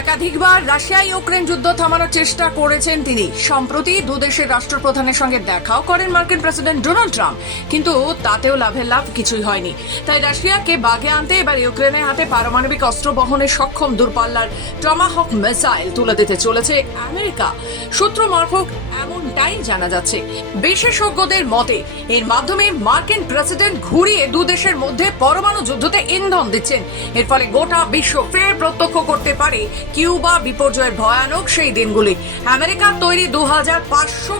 একাধিকবার Russia Ukraine যুদ্ধ থামানোর চেষ্টা করেছেন তিনি। সম্প্রতি দু দেশের রাষ্ট্রপ্রধানের সঙ্গে দেখাও করেন মার্কিন প্রেসিডেন্ট ডোনাল্ড ট্রাম্প। কিন্তু তাতেও লাভের লাভ কিছুই হয়নি। তাই রাশিয়াকে বাগে আনতে এবার ইউক্রেনের হাতে পারমাণবিক অস্ত্র বহনে সক্ষম দূরপাল্লার টমাহক মিসাইল তুলে দিতে চলেছে আমেরিকা। সূত্র মারফত এমনটাই জানা যাচ্ছে। বিশেষজ্ঞদের মতে, এর মাধ্যমে মার্কিন প্রেসিডেন্ট ঘুরিয়ে দু দেশের মধ্যে পরমাণু যুদ্ধতে ইন্ধন দিচ্ছেন। এর ফলে গোটা বিশ্ব ফের প্রত্যক্ষ করতে পারে কিউবা বিপর্যয়ের ভয়ানক সেই দিনগুলি। আমেরিকার তৈরি দু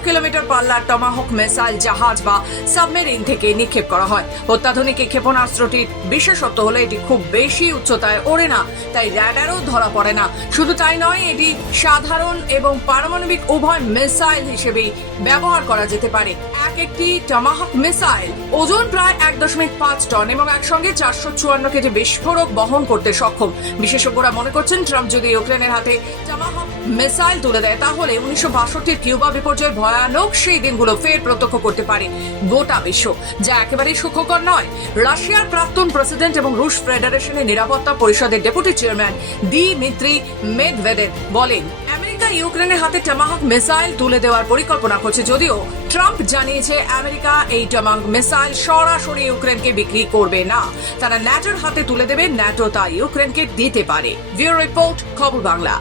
কিলোমিটার পাল্লার টমাহক মিসাইল জাহাজ বা সাবমেরিন থেকে নিক্ষেপ করা হয়। অত্যাধুনিক এই ক্ষেপণাস্ত্রটির বিশেষত্ব হলো এটি খুব বেশি উচ্চতায় ওড়ে না, তাই র্যাডারও ধরা পড়ে না। শুধু তাই নয়, এটি সাধারণ এবং পারমাণবিক উভয় মিসাইল হিসেবেই ব্যবহার করা যেতে পারে। এক একটি টমাহক মিসাইল ওজন প্রায় এক দশমিক পাঁচ টন এবং একসঙ্গে চারশো চুয়ান্ন কেজি বিস্ফোরক বহন করতে সক্ষম। বিশেষজ্ঞরা মনে করছেন, ট্রাম্প যদি ইউক্রেনের হাতে মিসাইল তুলে দেয়। তাহলে উনিশশো বাষট্টির কিউবা বিপর্যয়ের ভয়ানক সেই দিনগুলো ফের প্রত্যক্ষ করতে পারে গোটা বিশ্ব, যা একেবারেই সুখকর নয়। রাশিয়ার প্রাক্তন প্রেসিডেন্ট এবং রুশ ফেডারেশনের নিরাপত্তা পরিষদের ডেপুটি চেয়ারম্যান দি মিত্রি মেদভেদেব বলেন আমেরিকা ইউক্রেনের হাতে টমাহক মিসাইল তুলে দেওয়ার পরিকল্পনা করছে যদিও ট্রাম্প জানিয়েছে আমেরিকা এই টমাহক মিসাইল সরাসরি ইউক্রেনকে বিক্রি করবে না। তারা ন্যাটোর হাতে তুলে দেবে ন্যাটো তা ইউক্রেনকে দিতে পারে। ভিও রিপোর্ট, খবর বাংলা।